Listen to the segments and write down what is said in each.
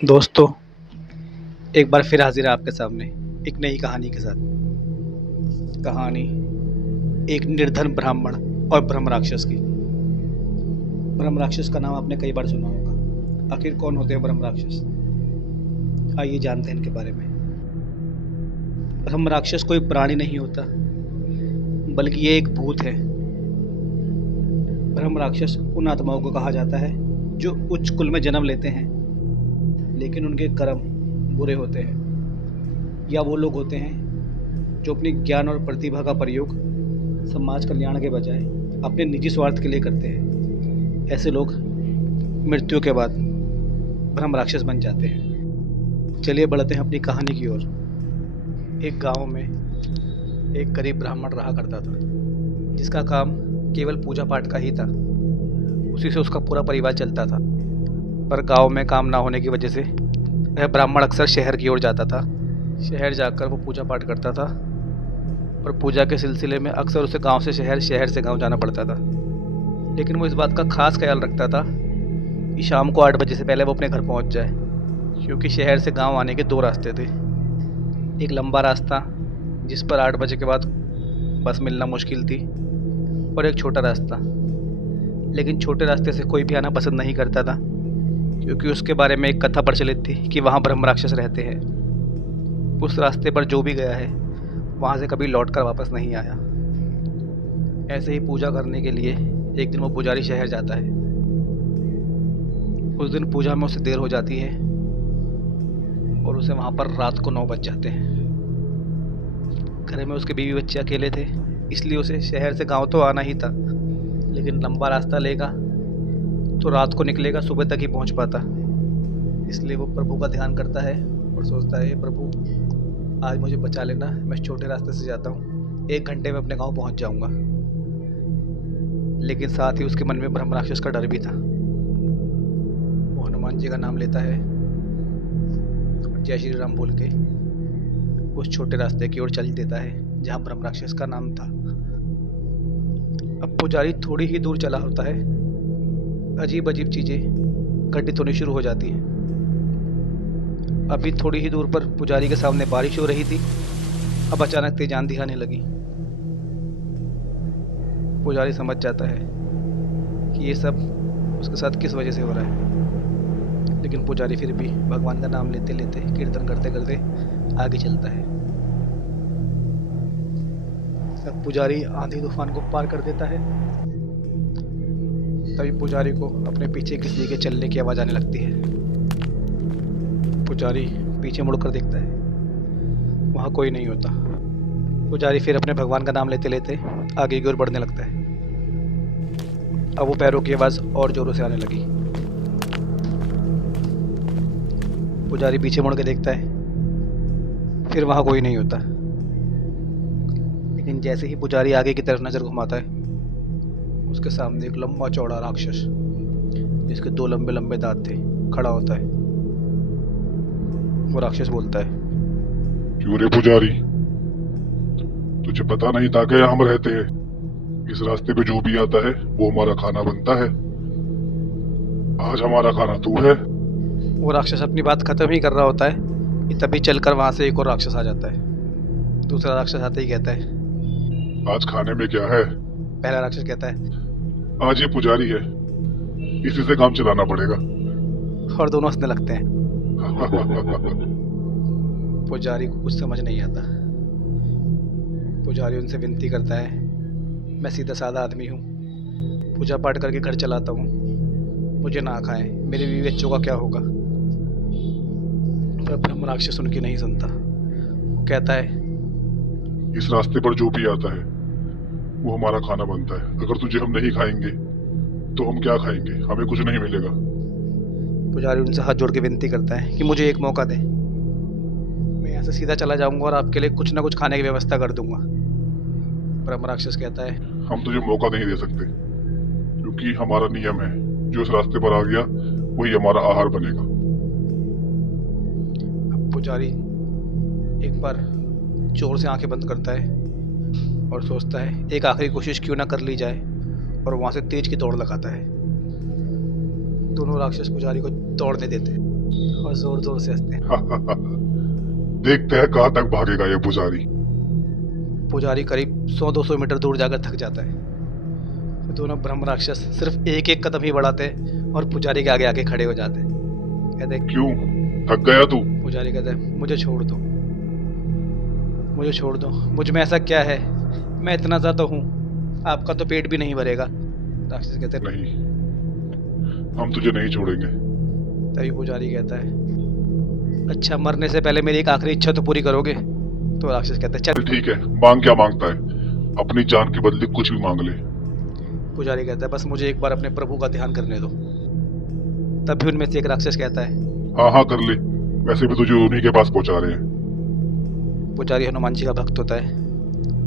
दोस्तों, एक बार फिर हाजिर है आपके सामने एक नई कहानी के साथ। कहानी एक निर्धन ब्राह्मण और ब्रह्म राक्षस की। ब्रह्म राक्षस का नाम आपने कई बार सुना होगा। आखिर कौन होते हैं ब्रह्म राक्षस? आइए जानते हैं इनके बारे में। ब्रह्म राक्षस कोई प्राणी नहीं होता, बल्कि ये एक भूत है। ब्रह्म राक्षस उन आत्माओं को कहा जाता है जो उच्च कुल में जन्म लेते हैं, लेकिन उनके कर्म बुरे होते हैं। या वो लोग होते हैं जो अपनी ज्ञान और प्रतिभा का प्रयोग समाज कल्याण के बजाय अपने निजी स्वार्थ के लिए करते हैं। ऐसे लोग मृत्यु के बाद ब्रह्म राक्षस बन जाते हैं। चलिए बढ़ते हैं अपनी कहानी की ओर। एक गांव में एक गरीब ब्राह्मण रहा करता था, जिसका काम केवल पूजा पाठ का ही था। उसी से उसका पूरा परिवार चलता था। पर गांव में काम ना होने की वजह से वह ब्राह्मण अक्सर शहर की ओर जाता था। शहर जाकर वो पूजा पाठ करता था, और पूजा के सिलसिले में अक्सर उसे गांव से शहर, शहर से गांव जाना पड़ता था। लेकिन वो इस बात का खास ख्याल रखता था कि शाम को 8 बजे से पहले वो अपने घर पहुंच जाए, क्योंकि शहर से गांव आने के दो रास्ते थे। एक लंबा रास्ता जिस पर 8 बजे के बाद बस मिलना मुश्किल थी, और एक छोटा रास्ता। लेकिन छोटे रास्ते से कोई भी आना पसंद नहीं करता था, क्योंकि उसके बारे में एक कथा प्रचलित थी कि वहाँ ब्रह्म राक्षस रहते हैं। उस रास्ते पर जो भी गया है वहाँ से कभी लौट कर वापस नहीं आया। ऐसे ही पूजा करने के लिए एक दिन वो पुजारी शहर जाता है। उस दिन पूजा में उसे देर हो जाती है, और उसे वहाँ पर रात को 9 बज जाते हैं। घर में उसके बीवी बच्चे अकेले थे, इसलिए उसे शहर से गांव तो आना ही था। लेकिन लंबा रास्ता लेगा तो रात को निकलेगा, सुबह तक ही पहुंच पाता। इसलिए वो प्रभु का ध्यान करता है और सोचता है, प्रभु आज मुझे बचा लेना, मैं छोटे रास्ते से जाता हूँ, 1 घंटे में अपने गांव पहुंच जाऊंगा। लेकिन साथ ही उसके मन में ब्रह्म राक्षस का डर भी था। वो हनुमान जी का नाम लेता है और जय श्री राम बोल के उस छोटे रास्ते की ओर चल देता है जहाँ ब्रह्म राक्षस का नाम था। अब पुजारी थोड़ी ही दूर चला होता है, अजीब अजीब चीजें घटित होनी शुरू हो जाती हैं। अभी थोड़ी ही दूर पर पुजारी के सामने बारिश हो रही थी। अब अचानक तेज आंधी आने लगी। पुजारी समझ जाता है कि ये सब उसके साथ किस वजह से हो रहा है, लेकिन पुजारी फिर भी भगवान का नाम लेते लेते, कीर्तन करते करते आगे चलता है। तब पुजारी आंधी तूफान को पार कर देता है। तभी पुजारी को अपने पीछे किसी के चलने की आवाज़ आने लगती है। पुजारी पीछे मुड़कर देखता है, वहाँ कोई नहीं होता। पुजारी फिर अपने भगवान का नाम लेते लेते आगे की ओर बढ़ने लगता है। अब वो पैरों की आवाज़ और जोरों से आने लगी। पुजारी पीछे मुड़ के देखता है, फिर वहाँ कोई नहीं होता। लेकिन जैसे ही पुजारी आगे की तरफ नज़र घुमाता है, उसके सामने एक लंबा चौड़ा राक्षस, जिसके 2 लंबे लंबे दांत थे, खड़ा होता है। वो राक्षस बोलता है, क्यों रे पुजारी, तुझे पता नहीं था क्या हम रहते हैं? इस रास्ते पे जो भी आता है वो हमारा खाना बनता है। आज हमारा खाना तू है। वो राक्षस अपनी बात खत्म ही कर रहा होता है कि तभी चलकर वहां से एक और राक्षस आ जाता है। दूसरा राक्षस आते ही कहता है, आज खाने में क्या है? पहला राक्षस कहता है, आज ये पुजारी है, इसी से काम चलाना पड़ेगा। और दोनों हंसने लगते हैं। पुजारी को कुछ समझ नहीं आता। पुजारी उनसे विनती करता है, मैं सीधा साधा आदमी हूँ, पूजा पाठ करके घर चलाता हूँ, मुझे ना खाएं, मेरे बीवी बच्चों का क्या होगा? पर ब्रह्म राक्षस उनकी नहीं सुनता। वो कहता है, इस रास्ते पर जो भी आता है वो हमारा खाना बनता है। अगर तुझे हम नहीं खाएंगे तो हम क्या खाएंगे? हमें कुछ नहीं मिलेगा। पुजारी उनसे हाथ जोड़ के विनती करता है कि मुझे एक मौका दें, मैं यहाँ से सीधा चला जाऊंगा और आपके लिए कुछ ना कुछ खाने की व्यवस्था कर दूंगा। ब्रह्म राक्षस कहता है, हम तुझे मौका नहीं दे सकते, क्योंकि हमारा नियम है, जो इस रास्ते पर आ गया वही हमारा आहार बनेगा। अब पुजारी एक बार जोर से आंखें बंद करता है और सोचता है एक आखिरी कोशिश क्यों ना कर ली जाए, और वहां से तेज की दौड़ लगाता है। दोनों राक्षस पुजारी को दौड़ने देते हैं। और जोर जोर से हंसते हैं। देखते हैं कहाँ तक भागेगा ये पुजारी। पुजारी करीब 100-200 मीटर दूर जाकर थक जाता है। दोनों ब्रह्म राक्षस सिर्फ एक एक कदम ही बढ़ाते हैं और पुजारी के आगे आके खड़े हो जाते हैं। कहते हैं, क्यों थक गया तू? पुजारी कहता है, मुझे छोड़ दो, मुझे छोड़ दो, मुझ में ऐसा क्या है, मैं इतना ज़्यादा हूँ, आपका तो पेट भी नहीं भरेगा। राक्षस कहते हैं, नहीं, हम तुझे नहीं छोड़ेंगे। तभी पुजारी कहता है, अच्छा मरने से पहले मेरी एक आखिरी इच्छा तो पूरी करोगे? तो राक्षस कहता है, चल चल। ठीक है, मांग क्या मांगता है? अपनी जान के बदले कुछ भी मांग ले। पुजारी कहता है, बस मुझे एक बार अपने प्रभु का ध्यान करने दो। तब भी उनमें से एक राक्षस कहता है, हाँ हाँ कर ले, वैसे भी तुझे उन्हीं के पास पहुंचा रहे हैं। पुजारी हनुमान जी का भक्त होता है।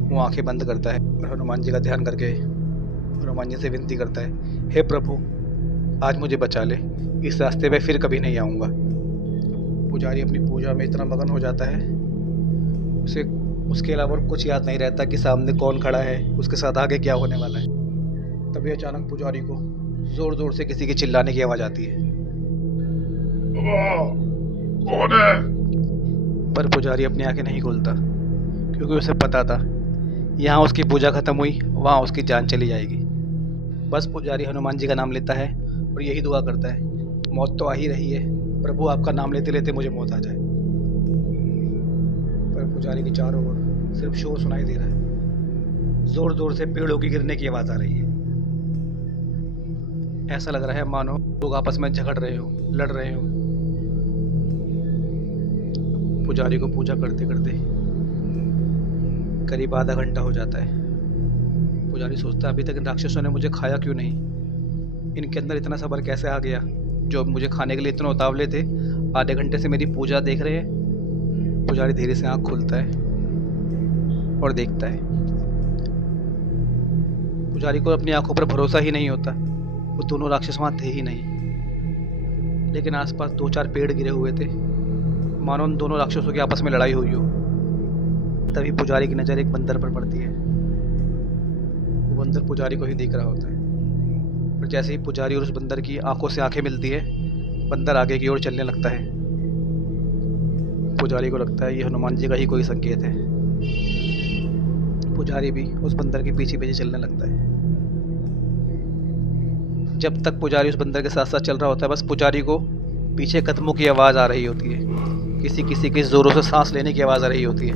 वो आंखें बंद करता है और हनुमान जी का ध्यान करके हनुमान जी से विनती करता है, हे प्रभु आज मुझे बचा ले, इस रास्ते पे फिर कभी नहीं आऊँगा। पुजारी अपनी पूजा में इतना मगन हो जाता है, उसे उसके अलावा और कुछ याद नहीं रहता कि सामने कौन खड़ा है, उसके साथ आगे क्या होने वाला है। तभी अचानक पुजारी को जोर जोर से किसी के चिल्लाने की आवाज़ आती है। कौन है? पर पुजारी अपनी आंखें नहीं खोलता, क्योंकि उसे पता था यहाँ उसकी पूजा खत्म हुई, वहाँ उसकी जान चली जाएगी। बस पुजारी हनुमान जी का नाम लेता है और यही दुआ करता है, मौत तो आ ही रही है, प्रभु आपका नाम लेते लेते मुझे मौत आ जाए। पर पुजारी के चारों ओर सिर्फ शोर सुनाई दे रहा है, जोर जोर से पेड़ों की गिरने की आवाज़ आ रही है। ऐसा लग रहा है मानो लोग आपस में झगड़ रहे हो, लड़ रहे हो। पुजारी को पूजा करते करते करीब आधा घंटा हो जाता है। पुजारी सोचता है, अभी तक इन राक्षसों ने मुझे खाया क्यों नहीं, इनके अंदर इतना सब्र कैसे आ गया, जो मुझे खाने के लिए इतने उतावले थे, आधे घंटे से मेरी पूजा देख रहे हैं। पुजारी धीरे से आँख खोलता है और देखता है। पुजारी को अपनी आंखों पर भरोसा ही नहीं होता, वो दोनों राक्षस वहाँ थे ही नहीं, लेकिन आसपास 2-4 पेड़ गिरे हुए थे, मानो उन दोनों राक्षसों की आपस में लड़ाई हुई हो। तभी पुजारी की नज़र एक बंदर पर पड़ती है। वो बंदर पुजारी को ही देख रहा होता है, और जैसे ही पुजारी और उस बंदर की आंखों से आंखें मिलती है, बंदर आगे की ओर चलने लगता है। पुजारी को लगता है ये हनुमान जी का ही कोई संकेत है। पुजारी भी उस बंदर के पीछे पीछे चलने लगता है। जब तक पुजारी उस बंदर के साथ साथ चल रहा होता है, बस पुजारी को पीछे कदमों की आवाज़ आ रही होती है, किसी किसी की ज़ोरों से सांस लेने की आवाज़ आ रही होती है,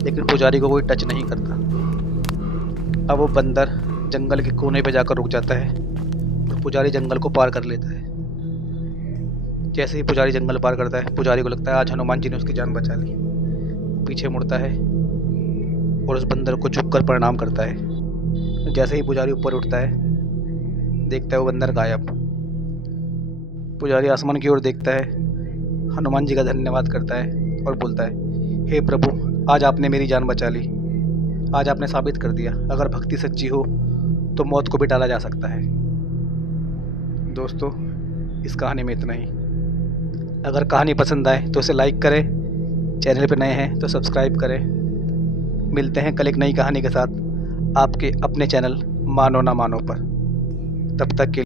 लेकिन पुजारी को कोई टच नहीं करता। अब वो बंदर जंगल के कोने पे जाकर रुक जाता है और पुजारी जंगल को पार कर लेता है। जैसे ही पुजारी जंगल पार करता है, पुजारी को लगता है आज हनुमान जी ने उसकी जान बचा ली। पीछे मुड़ता है और उस बंदर को झुककर प्रणाम करता है। जैसे ही पुजारी ऊपर उठता है, देखता है वो बंदर गायब। पुजारी आसमान की ओर देखता है, हनुमान जी का धन्यवाद करता है और बोलता है, हे प्रभु आज आपने मेरी जान बचा ली, आज आपने साबित कर दिया अगर भक्ति सच्ची हो तो मौत को भी टाला जा सकता है। दोस्तों, इस कहानी में इतना ही। अगर कहानी पसंद आए तो इसे लाइक करें, चैनल पर नए हैं तो सब्सक्राइब करें। मिलते हैं कल एक नई कहानी के साथ आपके अपने चैनल मानो ना मानो पर। तब तक के